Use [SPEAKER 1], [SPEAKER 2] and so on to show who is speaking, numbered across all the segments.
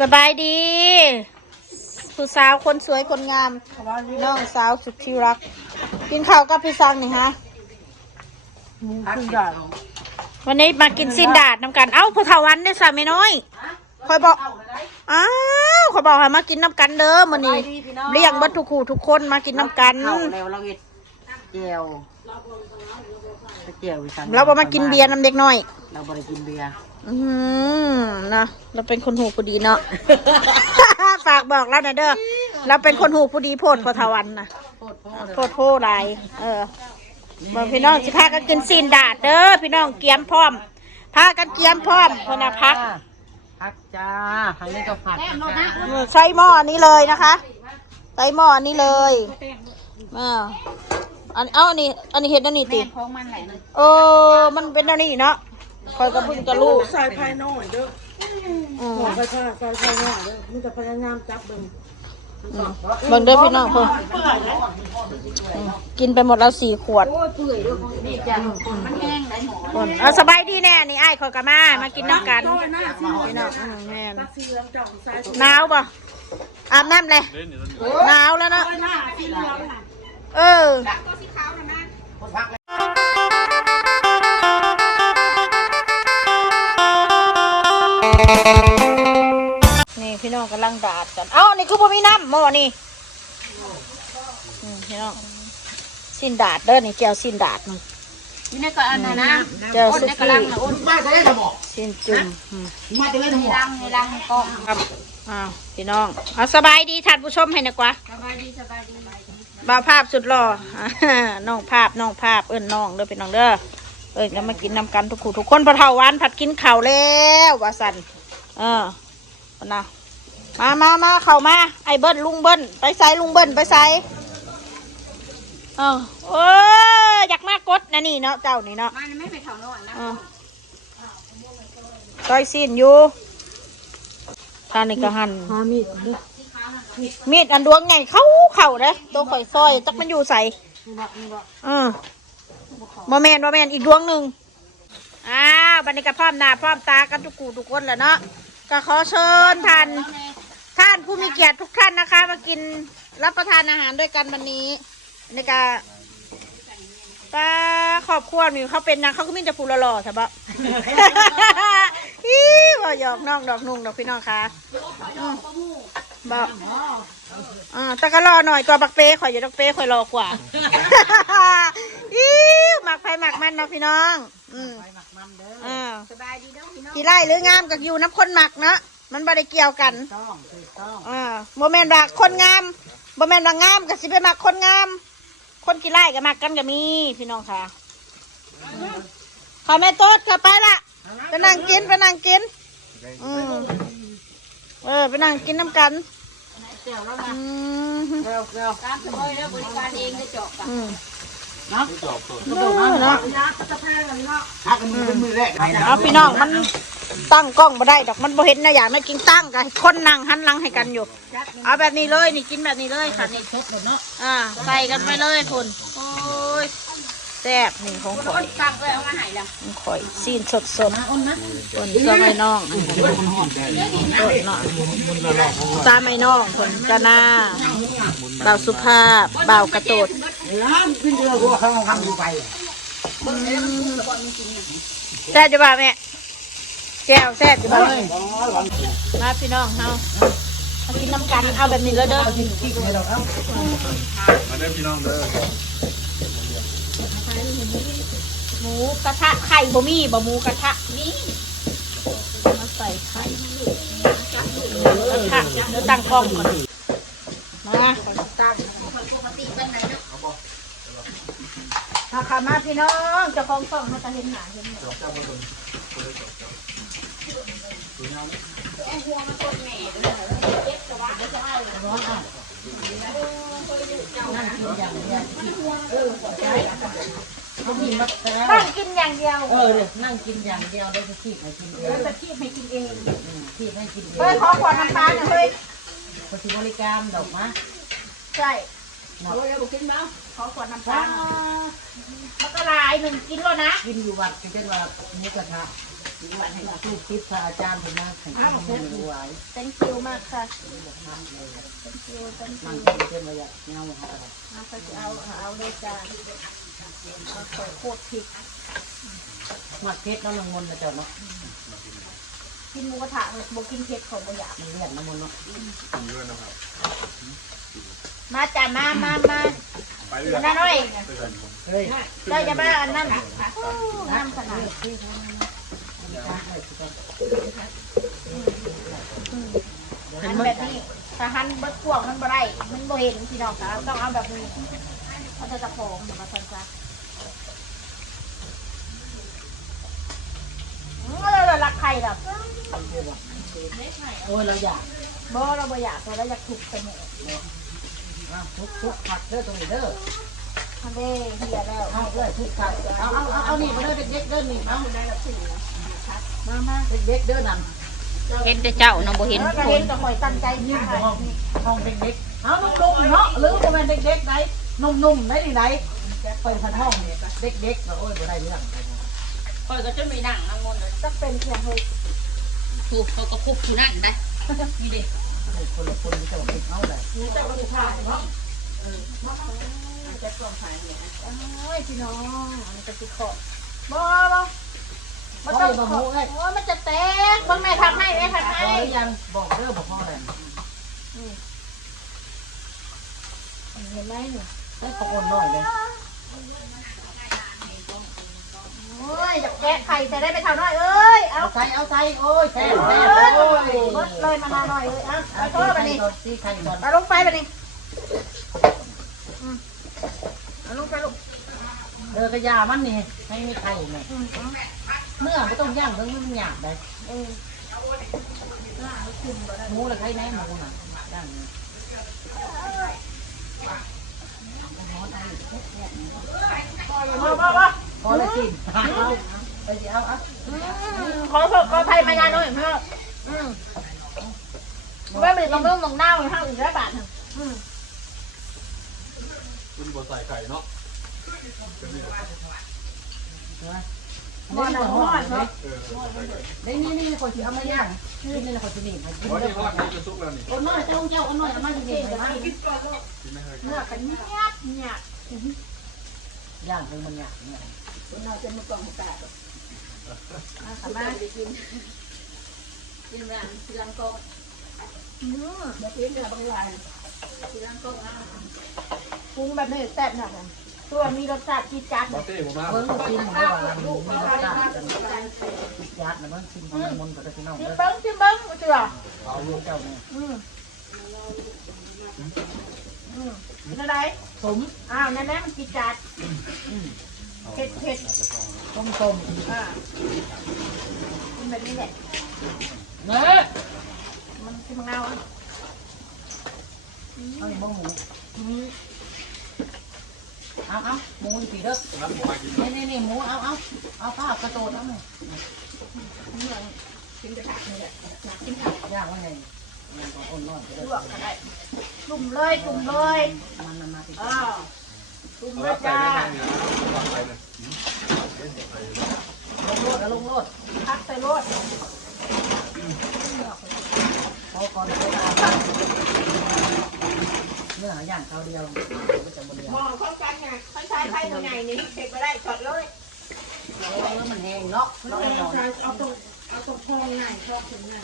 [SPEAKER 1] สบายดีผู้สาวคนสวยคนงามน้องสาวสุดที่รัก กินข้าวกับพี่ซังนี่ฮะ
[SPEAKER 2] ขึ้นได้
[SPEAKER 1] วันนี้มากินสิ้นดาดน้ำกัน เอ้าพอเทาวันได้อสามีน้อยคอยบอกอ้าวคอยบอกให้มากินน้ำกันเด้อมื้อนี้เรียงเบัตทุกคู่ทุกคนมากินน้ำกัน
[SPEAKER 2] เข้าแล้วเราเห็ดเจียวเจียววิสัน
[SPEAKER 1] เราบอมากินเบียร์น้ำเด็กน้อย
[SPEAKER 2] เราบริกินเบียร์
[SPEAKER 1] อืมนะเราเป็นคนหูผู้ดีเนาะ ฝากบอกเราหน่อยเด้อเราเป็นคนหูผู้ดีโพดพอเทาวันนะ
[SPEAKER 2] โคตรพ่อเลย
[SPEAKER 1] โทษโทษไรเออบอกพี่น้องสิพากันกินซีนดาดเด้อพี่น้องเกียมพร้อมพากันเกียมพร้อมคนนะพัก
[SPEAKER 2] พักจ้าทางนี้ก็ผักจ้า
[SPEAKER 1] เออใช้หม้อนี้เลยนะคะใช้หม้อนี้เลยเออ อันเอาอันนี้ อันนี้เห็ดอันนี้ติ
[SPEAKER 2] ท้องมันแหละนะ
[SPEAKER 1] เออ มันเป็นอันนี้เนาะคอยกระพุ่งกระลูก
[SPEAKER 3] ใส่ภายนอกเด้อ
[SPEAKER 1] อืม
[SPEAKER 3] หัวไปค่ะใส่ภายนอกเด้อมึงจะพยายามจับเบิ่ง
[SPEAKER 1] เบิ่งเด้อพี่น้องเพิ่นอืมกินไปหมดแล้วสี่ขวด
[SPEAKER 2] นี่จ้ะมันแห้งได้หมอ
[SPEAKER 1] คนเอาสบายดีแน่นี่ไอ้ายขอยกะมา มากินน้ำกัน
[SPEAKER 3] หน้าสี
[SPEAKER 1] พี่น้องอืมแม่น
[SPEAKER 3] สีเหลืองจ่องใส่
[SPEAKER 1] หนาวป่ะอาบน้ำเลยหนาวแล้วเนอะ
[SPEAKER 3] หน้าสีเหลืองน่ะ
[SPEAKER 1] เออนี่พี่น้องกำลังดาดกัน เอ้า นี่คือบ่มีน้ำหม้อนี่อืมพี่น้องสิ้นดาดเด้อนี่แก้วสิ้นดาดนี่
[SPEAKER 2] นี่นี่ก็อันนั้นนะ
[SPEAKER 1] แก้ว
[SPEAKER 2] อ้น
[SPEAKER 1] สุ
[SPEAKER 2] ในก
[SPEAKER 1] กี้
[SPEAKER 2] ระลังนะอ้น
[SPEAKER 4] มาจะได้ทำหมอ
[SPEAKER 1] สิ้นจุ่มอืม
[SPEAKER 4] มาจะได้
[SPEAKER 2] ใน
[SPEAKER 4] ทำหมอ
[SPEAKER 2] รังในรังกล้อง
[SPEAKER 1] ครับอ้าวพี่น้องเอาสบายดีท่านผู้ชมให้นะกว่า
[SPEAKER 2] สบายดีสบายดี
[SPEAKER 1] บ่าวภาพสุดหล่อน้องภาพน้องภาพเอิ้นน้องเด้อเป็นน้องเด้อเอิ้นก็มากินนำกันทุกคู่ทุกคนพอเท่าวันผัดกินข้าวแล้วว่าสันเออเอานะมามามาเข้ามาไอ้เบิ้ลลุงเบิ้ลไปใส่ลุงเบิ้ลไปใส่เออเอออยากมากดนะนี่เนาะเจ้านี่เนาะ
[SPEAKER 2] มันไม่ไปเท่าน้อยนะ
[SPEAKER 1] เออซอยซีนอยู่ท่านนี่ก็หั่น
[SPEAKER 3] หามีดเด้อ
[SPEAKER 1] มีดอันดวงใหญ่เข้าเข่าเด้อตัวข่อยซอยจักมันอยู่ใส่
[SPEAKER 3] นี่ละนี่ละ
[SPEAKER 1] เออบ่แมนบ่แมนอีกดวงหนึ่งอ้าวบันนี้ก็พร้อมหน้าพร้อมตากันทุกกูทุกคนแหละเนาะก็ขอเชิญท่านท่านผู้มีเกียรติทุกท่านนะคะ มากินรับประทานอาหารด้วยกันวันนี้นี่ก็ป้าครอบครัวนี่เขาเป็นนางเขาก็มีแต่ผู้หล่อๆใช่ปะบ่ หยอกน้องดอกนุ่งดอกพี่น้องค่ะอืมบอกอ่าแต่ก็รอหน่อยตัวบักเป้ข่อยอยู่ดอกเป้ข่อยรอกว่าอิ๊วหมักไผ่หมักมันเนาะพี่น้อง อืมอ่า
[SPEAKER 2] สบายดีเด้อพี่น้อง
[SPEAKER 1] กี่ไร่หรืองามกับอยู่น้ำคนหมักเนาะมันบ่ได้เกี่ยวกัน
[SPEAKER 2] ต้องถูกต้อง
[SPEAKER 1] อ่าโมเมนต์ว่าคนงามโมเมนต์ว่างามกับสิไปหมักคนงาม คนกี่ไร่ก็หมักกันก็มีพี่น้องค่ะขอแม่โต๊ดค่ะไปละไปนั่งกินไปนั่งกิน อืมเออไปนั่งกินน้ำกัน
[SPEAKER 2] เดี๋ยวเรา
[SPEAKER 1] อื
[SPEAKER 2] มาม
[SPEAKER 3] เร็วเร็ว
[SPEAKER 2] การสบายแล้วบริการเองจะจบกัน
[SPEAKER 1] อืม
[SPEAKER 2] เนาะ
[SPEAKER 1] เนาะ
[SPEAKER 3] ยาก็จะแพ้กันเนาะ
[SPEAKER 4] พักกันมือเป็นมือแรก
[SPEAKER 1] เอาพี่น้องมันตั้งกล้องมาได้ดอกมันบ่เห็นนะอย่างนั้นกินตั้งกันคนนั่งหันหลังให้กันอยู่ เอาแบบนี้เลยนี่กินแบบนี้เลยค่ะนี่
[SPEAKER 2] ชดหมดเนาะ
[SPEAKER 1] อ่าใส่กันไปเลยคุณโอ้ยแซ่บนี่ของข่อย
[SPEAKER 2] สั่งไปเอามาให้ละ
[SPEAKER 1] ของข่อยซีนสดสดคนก็ไม่น้องสดเนาะตาไม่น้องคนกะน้าบ่าสุภาพเบากระโตด
[SPEAKER 4] ด
[SPEAKER 1] แซ่บจะบ่าแม่แก้วแซ่บจะบ่าเลยมาพี่น้องเฮามากินน้ำกันเอาแบบนี้เลยเด้อ
[SPEAKER 5] มาเด้อพี่น้องเด้อ
[SPEAKER 1] ห มูกระทะไข่บ่มีบ่หมูกระทะนี่มาใส่ไข่กระทะเดี๋ยวตั้งกล้องก่อนมาตั้งถ้าขามาพี่น้องเจะคองส่องมาจะเห็นหนาเห็นหนา ตั้งกินอย่างเดียว
[SPEAKER 2] เออเดี๋ยวนั่งกินอย่างเดียวได้จะขี้ให้กินเอง
[SPEAKER 1] จะคีบให้กินเอง
[SPEAKER 2] ขี้ให้กินเอ
[SPEAKER 1] เฮ้ย
[SPEAKER 2] ง
[SPEAKER 1] ขอขวดน้ำปลาหน่อยเฮ้ย
[SPEAKER 2] ปฏิบริการดอกมะ
[SPEAKER 1] ใช่ขอขวดน้ำปลาหน่อยมันก็ลายหนึ่งกินแล้วนะ
[SPEAKER 2] กินอยู่วัดเป็นว่าหมูกระทะลูกคิดพระอาจารย์เป็นมาให้ทำมือไหว
[SPEAKER 1] thank you มากค่ะ thank you thank
[SPEAKER 2] มัน
[SPEAKER 1] you
[SPEAKER 2] เป็นเป็นระยะเงาครับ
[SPEAKER 1] เอาเขาจะเอาเอาเลยจ้า เอาใส่โคตรพริก
[SPEAKER 2] มาเพชรน้ำมันนะเจ้าเนาะ
[SPEAKER 1] กินหมูกระทะบอกกินเผ็ดของบอยาก
[SPEAKER 2] มันเลียนน้ำมันเนาะ
[SPEAKER 1] มาจ้ามามามา
[SPEAKER 5] ไปเรื่อย
[SPEAKER 1] น้าน้อย
[SPEAKER 2] เฮ้ย
[SPEAKER 1] เจ้าจะมาอันนั้นโอ้น้ำขนาดหันแบบนี้ถ้าหันเบิดพวกมันบ่ได้มันบ่เห็นพี่น้องค่ะต้องเอาแบบนี้เอาแต่ตะโพงเดี๋ยวมาทันจ้ะ อืมเราเรารักใครล่ะ
[SPEAKER 2] โอ้ยเราอยาก
[SPEAKER 1] บ่เราบ่อยากเราอยากถูกเสมอ
[SPEAKER 2] ทุกทุกผักเด้อตรงนี้เด้อ
[SPEAKER 1] ทันเด้เฮียแล้ว
[SPEAKER 2] เอาเลยทุกผักเอาเอาเอาเอานี่มาเด้อเด็กเด้อนี่เอา
[SPEAKER 1] ได้แบบสี่
[SPEAKER 2] มามาเด็กเด้อนั่น
[SPEAKER 1] เห็นแต่เจ้าน้องบ่เห็นคนเห็นแต่คอยตั้งใจ
[SPEAKER 2] ยื
[SPEAKER 1] ยื
[SPEAKER 2] น
[SPEAKER 1] น
[SPEAKER 2] ห้องห้องเด็กๆเอานุ่มๆเนาะหรือประมาณเด็กๆไหนนุ่มๆได้ที่ไหนเปิดพันห้องเนี่ยเด็กๆโอ้ยบ่ได้เรื่อง
[SPEAKER 3] คอยก็จะมีหนังนางมนต์
[SPEAKER 1] จักเป็นเพียงเฮ้ย
[SPEAKER 3] ถูกเขาก็คุกอยู่นั่นได้นี่ดิ
[SPEAKER 2] คนละคนจะมาติดเอาเลย
[SPEAKER 3] นี่เจ้าก็ถูกถ่ายเนาะ
[SPEAKER 1] เอ้ยพี่น้องอันนี้ก็สิขอบ่บ่บ่ต้องขอโอ้ยมันจะแตกเบิ่งแม่ทำให้แม่ทำ
[SPEAKER 2] พ
[SPEAKER 1] ให้
[SPEAKER 2] อหรือยังบอกเด้อบอกพ่อเลย
[SPEAKER 1] เห็นไหมนี่
[SPEAKER 2] ให้เขาโอนหน่อยเลย
[SPEAKER 1] โอ้ยอยากแกะไข่จะได้ไปทำหน่อยเอ้ย เอา
[SPEAKER 2] เอาใส่เอาใส่โอ้ยแซ่บ
[SPEAKER 1] เอ
[SPEAKER 2] แซ่บ
[SPEAKER 1] อ
[SPEAKER 2] โอ้ย
[SPEAKER 1] หมดเลยมานาหน่อยเลยเอาไป
[SPEAKER 2] เอา
[SPEAKER 1] เพิ่มไปนี่
[SPEAKER 2] ตีไข่ก่อน
[SPEAKER 1] เอาลงไปไปนี่อืมเอาลงไปลูก
[SPEAKER 2] เดอกระยามันนี่ให้มีไข่หน่อย
[SPEAKER 1] อืมเอา
[SPEAKER 2] เมื่อไม่ต้องย่างเพิ่งมันหยาบเลย
[SPEAKER 1] เออ
[SPEAKER 2] หมูละไข่แน่หมูน่ะย่างนี่
[SPEAKER 1] มามามา
[SPEAKER 2] พ อเลยกินเอาไปสิเอาเอา
[SPEAKER 1] อืมขอโทษขออภัยมายาหน่อยเพื่ออืมไม่เป็นต้องเรื่องมองหน้าเลยห้าอีกแล้วบาทหนึ่งอืม
[SPEAKER 5] คุณบใส่ไก่เนาะ
[SPEAKER 2] หม้อหม้อเนาะ
[SPEAKER 5] เออ
[SPEAKER 2] ได้นี่นี่คนที่เอามาย่างนี่นี่คนที่นี่ให้กิน
[SPEAKER 5] เพราะ
[SPEAKER 2] เด้
[SPEAKER 5] นี่ทอ
[SPEAKER 2] อ
[SPEAKER 5] ดนี่จะซุกแล้วนี่
[SPEAKER 2] คนน้อยเจ้าเจ้าคนน้อยเอามาที่นี่ให้มา
[SPEAKER 5] กินไม่เคย
[SPEAKER 1] เนื้อกันเงียบเงียบ
[SPEAKER 2] ย่างเพิ่งมันหยาบเนี่ย
[SPEAKER 1] คนเราจะมือกล่องตามาค่ะมากิน
[SPEAKER 3] กินรังกินรังกง
[SPEAKER 1] อืม
[SPEAKER 3] แบบนี้เนี่ยบางรายกินรังกงอะ
[SPEAKER 1] ปรุงแบบนี้แซ่บหนักเลยตัวมีรสชาติจี๊ดจ๊าด
[SPEAKER 5] บอเต้ผมมา
[SPEAKER 2] เพิ่งกินหมูว่ามีรสชาติกันยาดนะเพิ่งกินของมันมันก็จะพี่น้อง
[SPEAKER 1] ชิม
[SPEAKER 2] เด้อ
[SPEAKER 1] เบิ้งชิมเบิ้งมาเชื่อ
[SPEAKER 2] เอาลูกเจ้าเนี่ย
[SPEAKER 1] อืมอืมเป็นอะไร
[SPEAKER 2] สม
[SPEAKER 1] อ้าวนั่นแหละมันจี๊ดจ๊าดเผ็ดเผ็ด
[SPEAKER 2] ต้มต้ม
[SPEAKER 1] อ่ากินแบบนี้แหละ
[SPEAKER 2] เนื้อ
[SPEAKER 1] มันคือมังนาวอะ
[SPEAKER 2] เอาอย่างบ้งหมู
[SPEAKER 1] อืม
[SPEAKER 2] เอาเอาหมูสีเด้อ
[SPEAKER 5] นัดผมมากิน
[SPEAKER 2] นี่นี่นี่หมูเอาเอาเอาข้าวกระโดดเอาหน่อย
[SPEAKER 1] กินกระถางนี่แหละ
[SPEAKER 2] ย่างว่าไงมันก็อ่อนน้อย
[SPEAKER 1] ลวกก็ได้จุ่มเลยจุ่มเลย
[SPEAKER 2] มันมันมาติด
[SPEAKER 1] อ้าวจุ่ม
[SPEAKER 5] เอา
[SPEAKER 1] เล
[SPEAKER 5] ละ
[SPEAKER 1] ย
[SPEAKER 5] ใส่
[SPEAKER 1] จ้า
[SPEAKER 5] ได้ไหมเนี่ยวางไปเลย
[SPEAKER 2] ลงโลดแล้วลงโลด
[SPEAKER 1] พักใส่รส
[SPEAKER 2] พอก่อนไปเนื้อย่างเขาเดียวก็จะบนเดียว
[SPEAKER 1] หม้อข้าวกันไงข้าวใช้ไข่ตัวใหญ่นี่เผ็ดไปได้ช็อตเลย
[SPEAKER 2] เออมันแห้งเนาะเราแน่นอน
[SPEAKER 3] เอาตรงเอาตรงพองหน่อยพองถึงหน่อย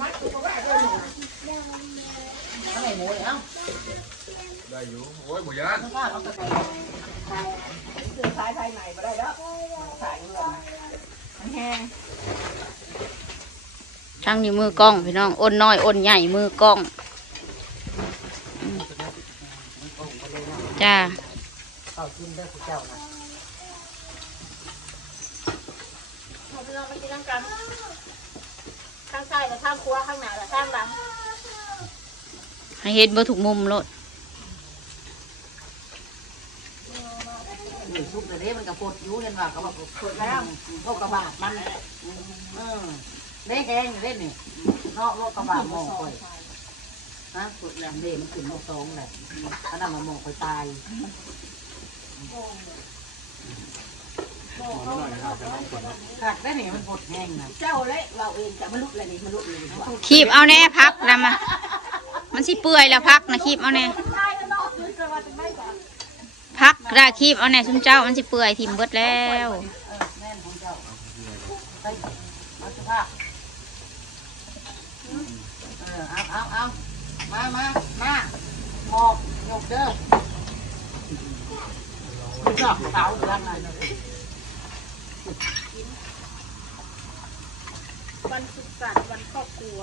[SPEAKER 1] มัดตัวก็ได้ด้วย
[SPEAKER 2] เอาไหนหมูเลยเอ้า
[SPEAKER 5] ได้อยู่โอ้ยหมูย่าง
[SPEAKER 2] ข้าวเอาไป
[SPEAKER 1] ซื้อขายภายในมาได้แล้วขายอยู่แล้วมันแห้ง
[SPEAKER 6] ช่างนี่มือกล้องพี่น้องอ้นน้อยอ้นใหญ่มือกล้องจ้า
[SPEAKER 2] ข้าวกินได้ผู้เจ้านะ
[SPEAKER 1] เราไปลองไปกินน้ำกันางซ้ายกับข้างขวาข้างหน้ากับข้างหลัง
[SPEAKER 6] ให้เห็นบ่ถูกมุมโลด
[SPEAKER 2] นี่ซุปเลยเด้มันกระปดอยู่เห็นว่าเขาบอกปดแล้วโลกกระบาดมันเออเด้แห้งเล่นนี่เนาะโลกกระบาดมองคอยฮะปดแหลมเด้มันขึ้นโลกสองแหละถ้านั่นมามองคอยตาย ขัดได้นี่มันปวดแห้งนะ
[SPEAKER 3] เจ้าเลยเราเองจะมาลุกอะไรนี่มาลุกเลยดีกว่า
[SPEAKER 6] คีบเอาแน่พักนะมามันสิเปื่อยแล้วพักนะคีบเอาแน่พักได้คีบเอาแน่ซุมเจ้ามันสิเปื่อยทิ่มเบิดแล้ว
[SPEAKER 2] เออแม่นของเจ้าไปมาสุภาเออเอาเอาเอามามามาหมอกยกเด้อไม่ชอบเสาดือนหน่ อยนะ
[SPEAKER 3] วันสุขสันต์วันครอบครัว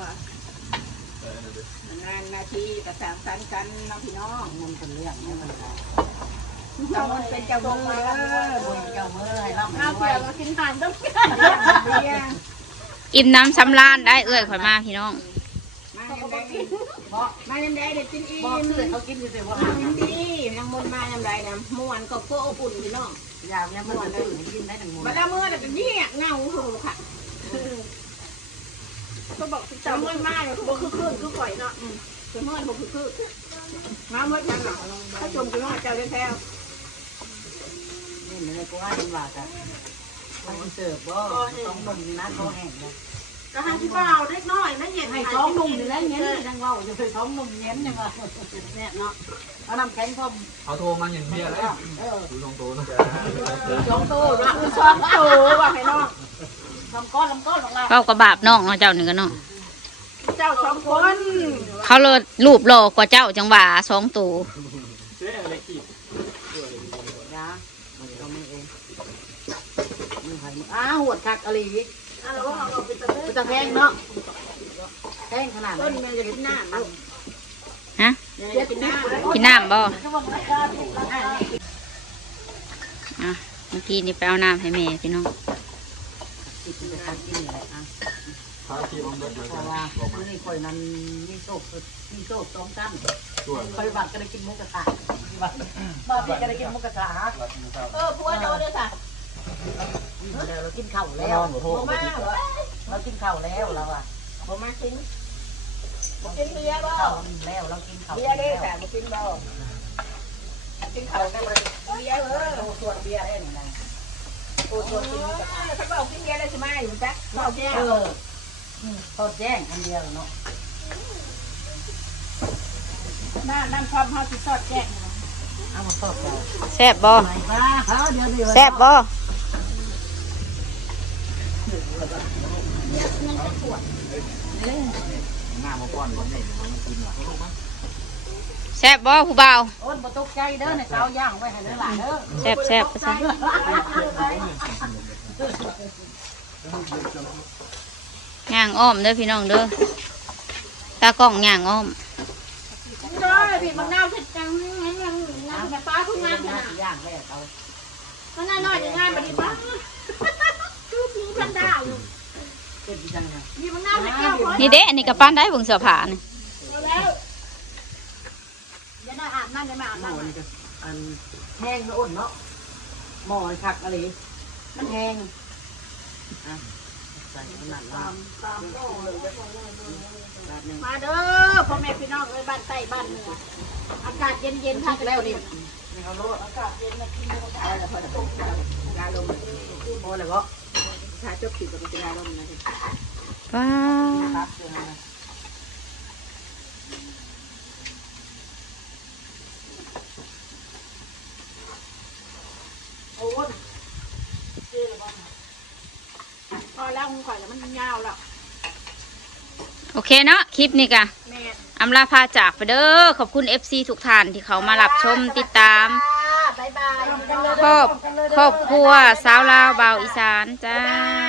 [SPEAKER 3] งานนาทีประสานสันต์กันน้องพี่น้อง
[SPEAKER 2] มันเป็นเรื่องเนี่ยมัน
[SPEAKER 3] เจ้ามันเป็นเจ้ามือ
[SPEAKER 2] บุญเจ้ามือให้ร่ำให้
[SPEAKER 3] เอา
[SPEAKER 2] รว
[SPEAKER 3] เผื่
[SPEAKER 2] ย
[SPEAKER 3] อมากินทานต้องกินเบียร์
[SPEAKER 6] อิ่มน้ำสำราญได้เอ้ยข่อยมาพี่น้อง
[SPEAKER 3] มายังไงเพราะ มายังไงเด็ดกินอิ่
[SPEAKER 2] บอก
[SPEAKER 3] ม
[SPEAKER 2] คือเขากินอยู่แต่ว่า
[SPEAKER 3] กินดีนางมนต์มายังไงนะเมื่อวานก็โคอบอุ่นพี่น้อง
[SPEAKER 2] ยาวเนี่ยมันจะตื่นกินได้หนึ่งมื้
[SPEAKER 3] มา
[SPEAKER 2] อ
[SPEAKER 3] แล้วเมื่อแต่เป็นเหี้ยเงาหูค่ะก็บอกเจ้าเมื่อมาเนี่ยบอกคือคืนคือปล่อยเนาะคือเมื่อบอกคือคืนมาเมื่อจังหลังเขาจมกันว่าเจ้าแท้
[SPEAKER 2] นี่มันเลยกูว่ามันว่ากันมันเสิร์ฟบ่สองนมนี่นะเขาแห้งเลย
[SPEAKER 3] ก็ให้ที่เปล่าเล็กน้อยนั่นเย็น
[SPEAKER 2] ให้สองนมนี่แล้วเงี้ยยังว่าจะไปสองนมเงี้ยยังว่าเนี่ยเนาะเอาน้ำแข็งพร้อม
[SPEAKER 5] เอาโทรมาเห็นเบียร์เลย
[SPEAKER 2] เออ
[SPEAKER 5] ดูตรงโตนะ
[SPEAKER 3] สองตัวสองตัวว่าให้น้อง
[SPEAKER 2] ลำก้อนลำก้อนของเรา
[SPEAKER 6] เข้ากระบาบน้องเนาะเจ้านี่ก็เนาะ
[SPEAKER 3] เจ้าสองคน
[SPEAKER 6] เขาเลยรูปหล่อกว่าเจ้าจังหวะสองตัว
[SPEAKER 2] ยาเราไม่เองมือไผ่อ้าหัวคักอะไร
[SPEAKER 3] อะ เราว่าเราเป็นตะเลิ
[SPEAKER 2] จะแพงเนาะแพงขนาด
[SPEAKER 3] ต้นแม่จะกินหน้าลูก
[SPEAKER 6] ฮะ
[SPEAKER 3] จะกินหน้า
[SPEAKER 6] กินน้ำบ่อะเมื่อกี้นี่ไปเอาน้ำให้แม่พี่น้อง
[SPEAKER 2] กินจะกินอะไรอะ
[SPEAKER 5] พาทีมเบิร์ดเลย
[SPEAKER 2] เพราะว่านี่คอยนั้นมีโชคมีโชคสองกัน
[SPEAKER 5] ส่วน
[SPEAKER 2] คอยบัตรก็ได้กินมุกกระทะบัตรบัตรก็ได้กินมุกกระทะ
[SPEAKER 3] เออพัวโดนด้วยค่ะ
[SPEAKER 2] เรากินข้าวแล้ว
[SPEAKER 3] โมมาเหรอ
[SPEAKER 2] เรากินข้าวแล้วเราอะ
[SPEAKER 3] โมมากินกินเบียร์บ่
[SPEAKER 2] ข้าวแล้วเรากินข้าว
[SPEAKER 3] เบียร์ได้ค่ะมากินบ่กินข้าวกันเลยเบียร์เออ
[SPEAKER 2] ส่วนเบียร์ได้หนึ่งนะ
[SPEAKER 3] โอ้ตัวกินกับถ้าบอกกินเบียร์ได้ใช่ไหมอยู่จ๊ะบอกแย่
[SPEAKER 2] เออทอดแจ้งอันเดียวเนาะ
[SPEAKER 3] น้าน้ำความเฮาสิสอดแจ้ง
[SPEAKER 2] เอามาทอดเรา
[SPEAKER 6] แซ่บบ่
[SPEAKER 2] ไหนบ้าเขาเดี๋ยวเดี๋ยว
[SPEAKER 6] แซ่บบ่แซ่บบ่ผู้บ่า
[SPEAKER 2] โอ้ยบ่ตกใจเด้อในเสาย่างไว้ให้เด้อหลานเด้อ
[SPEAKER 6] แซ่บแซ่บซะย่างอ้อมเด้อพี่น้องเด้อตากล้องย่างอ้อม
[SPEAKER 3] ได้พี่มันน่าผิดจังงั้นงั้นงั้นแต่ป้าคุณงานข
[SPEAKER 2] ย่า
[SPEAKER 3] นาด
[SPEAKER 2] งย่างแล้วเขา
[SPEAKER 3] มันน่าน้อยจะงานบัดนี้ป้า คือผีพันดาวอยู่
[SPEAKER 2] เป็นจังไง
[SPEAKER 3] มีมันน่าจะแก้วพอ
[SPEAKER 6] นี่เด้อันนี้กับปั้นได้เบิ่งเสื้อผ้านี่
[SPEAKER 3] แล้วอย่าได้อาบน้ำอย่ามาอาบ
[SPEAKER 2] หม้อ
[SPEAKER 3] น้ำ
[SPEAKER 2] นี่ก็อันแห้งแล้วอ้นเนาะหม้อคักอะไรมันแห้งอะใส่ขนาดนั้นแบบนึง
[SPEAKER 3] มาเด้อพ่อแม่พี่น้องเอ้ยบ้านใต้บ้านเหนืออากาศเย็นเย็นๆ
[SPEAKER 2] ทั
[SPEAKER 3] ค่ะ
[SPEAKER 2] กแล้วนี่นี่เขาโลด
[SPEAKER 3] อากาศเย็นนะกินก็ได้แล้วพอจะยาลม
[SPEAKER 2] พอเลยก็
[SPEAKER 3] ชาจกขีดกับเป็นยาลมนะ
[SPEAKER 6] ว้า
[SPEAKER 2] ครับเดี๋ยวนะ
[SPEAKER 3] โอ้ยพอแล้วมึงข่อยแล้วมันยาวแล้ว
[SPEAKER 6] โอเคเนาะคลิปนี้กะ
[SPEAKER 3] แม่
[SPEAKER 6] อำลาพาจากไปเด้อขอบคุณ FC ทุกท่านที่เขามารับชมติดตาม
[SPEAKER 3] บายบาย
[SPEAKER 6] ครอบ ครอบครัวสาวลาวบาวอีสานจ้า